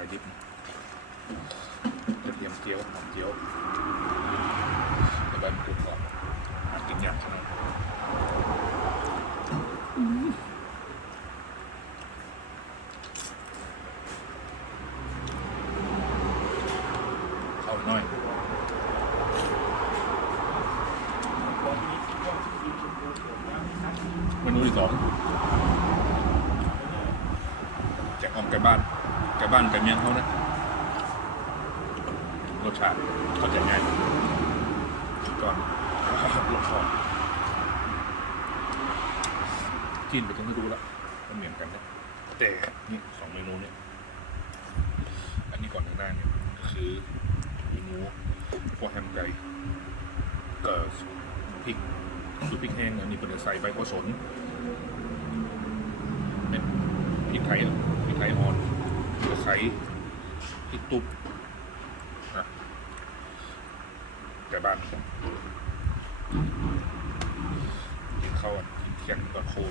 ส่ดิบกระเทียมเจียวหอมเจียวใบมะกรูดก่อนหากินยากขนาดเข้าหน่อยเมนูที่สองแกงอ่อมไก่บ้านไก่เมียงเขานะรสชาติเข้าใจง่ายก่อนลงคอกินไปทั้งไม่รู้ละมันเหมือนกันนะแต่นี่สองเมนูเนี่ยอันนี้ก่อนหน้าเนี่ยคือเมนูพวกแฮมไก่กับพริกสูตรพริกแห้งอันนี้เป็นใส่ใบผสมเป็นพริกไทยอ่อนตะไคร้พริกตุ๊บนะแต่บ้านกินข้าวกินเคียงก่อนโค้ง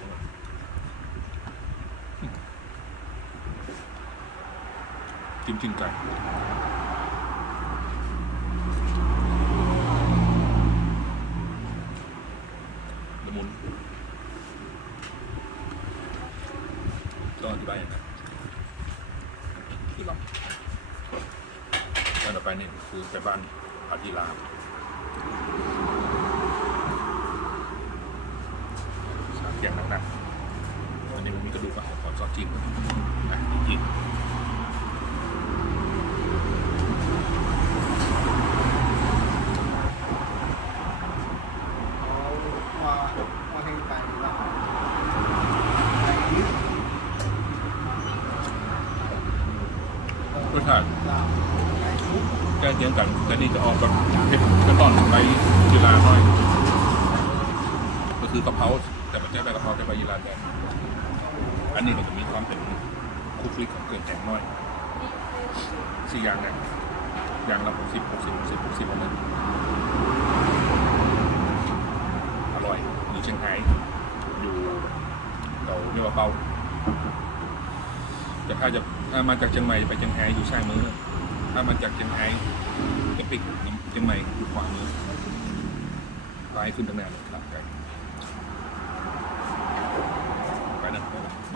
จริงไก่ละมุนต้องอธิบายอย่างไรคือเราแล้วต่อไปนี่คือไปบ้านอาทิลาอย่างหนักๆอันนี้มันมีกระดูกอ่ะขอซอสจิ้มนะจิ้มรสชาติใกล้เคียงกันแต่นี่จะออกแบบเผ็ดกระต่อนใบยีราหน่อยก็คือกะเพราแต่มันจะใบกะเพราแต่ใบยีราแทนอันนี้ก็จะมีความเป็นคลุกคลิกของเครื่องแกงน้อย4อย่างเนี่ยอย่างละ60อันนั้นอร่อยอยู่เชียงรายอยู่เก่าเรียกว่าเป้าแต่ถ้ามาจากเชียงใหม่ไปเชียงรายอยู่ซ้ายมือถ้ามาจากเชียงรายจะปิกเชียงใหม่อยู่ขวามือไล่ขึ้นตั้งนานเลยหลังไกล